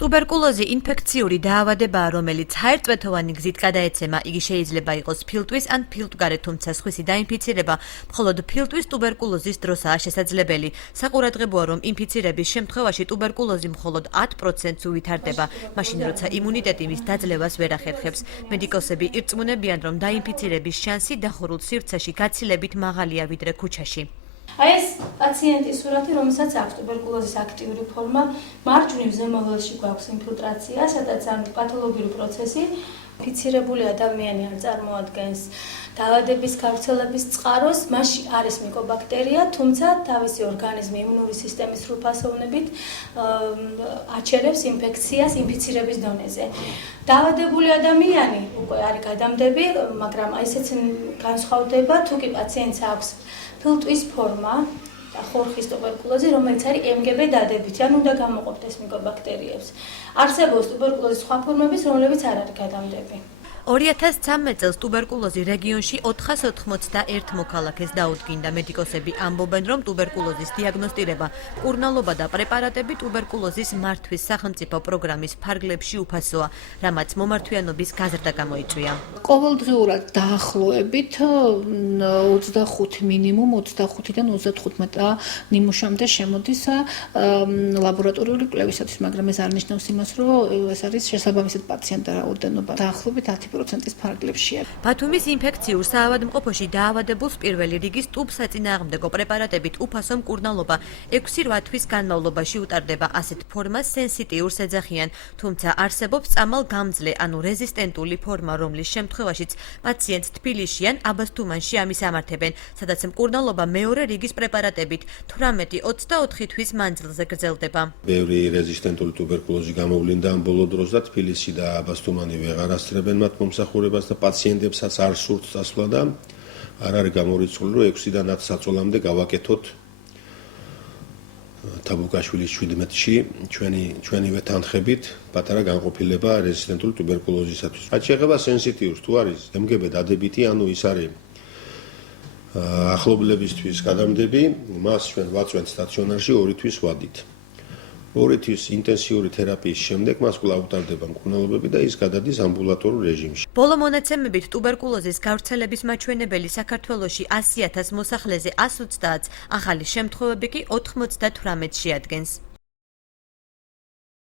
ტუბერკულოზი ინფექციური დაავადებაა, რომელიც ჰაერწვეთოვანი გზით გადაეცემა. იგი შეიძლება იყოს ფილტვის ან ფილტვგარე, თუმცა სხვისი დაინფიცირება მხოლოდ ფილტვის ტუბერკულოზის დროსაა შესაძლებელი. საყურადღებოა, რომ ინფიცირების შემთხვევაში ტუბერკულოზი მხოლოდ 10%-ს უვითარდება, მაშინ როცა იმუნიტეტი მის დაძლევას ვერ ახერხებს. მედიკოსები ირწმუნებიან, რომ დაინფიცირების შანსი დახურულ სივრცეში გაცილებით მაღალია ვიდრე ქუჩაში. ეს პაციენტის სურათი, რომელსაც აქვს ტუბერკულოზის აქტიური ფორმა, მარჯვნივ ზემო ველში გვაქვს ინფილტრაცია, სადაც ამ პათოლოგიური პროცესი ინფიცირებული ადამიანი არ წარმოადგენს დაავადების გავრცელების წყაროს, მასში არის მიკობაქტერია, თუმცა თავისი ორგანიზმი იმუნური სისტემის სრულფასოვნებით აჩერებს ინფექციას ინფიცირების დონეზე. დაავადებული ადამიანი უკვე არის გადამდები, მაგრამ ესეც განსხვავდება, თუ კი პაციენტს აქვს ფილტვის ფორმა და ხორხის ტუბერკულოზი, რომელიც არის MGB დადებითი, ან უნდა გამოყოფდეს მიკობაქტერიებს. არსებობს ტუბერკულოზის სხვა ფორმებიც, რომლებიც არ არის გადამდები. 2013 წელს ტუბერკულოზი რეგიონში 491 მოქალაქეს დაუდგინდა. მედიკოსები ამბობენ, რომ ტუბერკულოზის დიაგნოსტირება, მკურნალობა და პრეპარატები ტუბერკულოზის მართვის სახელმწიფო პროგრამის ფარგლებში უფასოა, რამაც მომართვიანობის გაზრდა გამოიწვია. ყოველდღიურად დაახლოებით 25 მინიმუმ 25-დან 35 ნიმუშამდე შემოდის ლაბორატორიული კვლევისათვის, მაგრამ ეს არ ნიშნავს იმას, რომ ეს არის შესაბამისად პაციენტთა რაოდენობა. დაახლოებით 10%-ის ფარგლებშია. ბათუმის ინფექციურ საავადმყოფოში დაავადებულს პირველი რიგის ტუბსაწინააღმდეგო პრეპარატებით უფასო მკურნალობა 6-8 თვის განმავლობაში utardeba. ასეთ ფორმას სენსიტიურს ეძახიან, თუმცა არსებობს წამალგამძლე, ანუ რეზისტენტული ფორმა, რომლის შემთხვევაშიც პაციენტს თბილისში ან აბასთუმანში ამისამართებენ, სადაც მკურნალობა მეორე რიგის პრეპარატებით 18-24 თვის მანძილზე გრძელდება. ბევრი რეზისტენტული ტუბერკულოზი გამოვლინდა ამ ბოლო დროს და თბილისი და აბასთუმანი ვეღარ ასწრებენ მათ მომსახურებას და პაციენტებსაც არ სურთ წასვლა და არ არის გამორიცხული, რომ 6-დან 10 საწოლამდე გავაკეთოთ თაბუკაშვილის 17-ში ჩვენივე თანხებით პატარა განყოფილება რეზისტენტული ტუბერკულოზისათვის. რაც შეეხება სენსიტიურს, თუ არის MGB დადებითი, ანუ ის არის ახლობლებისთვის გადამდები, მას ჩვენ ვაწვენთ სტაციონარში 2 თვის ვადით. 2 თვის ინტენსიური თერაპიის შემდეგ მას კვლავ უტარდება მკურნალობები და ის გადადის ამბულატორულ რეჟიმში. ბოლო მონაცემებით ტუბერკულოზის გავრცელების მაჩვენებელი საქართველოში 100,000 მოსახლეზე 130, ახალი შემთხვევები კი 98 შეადგენს.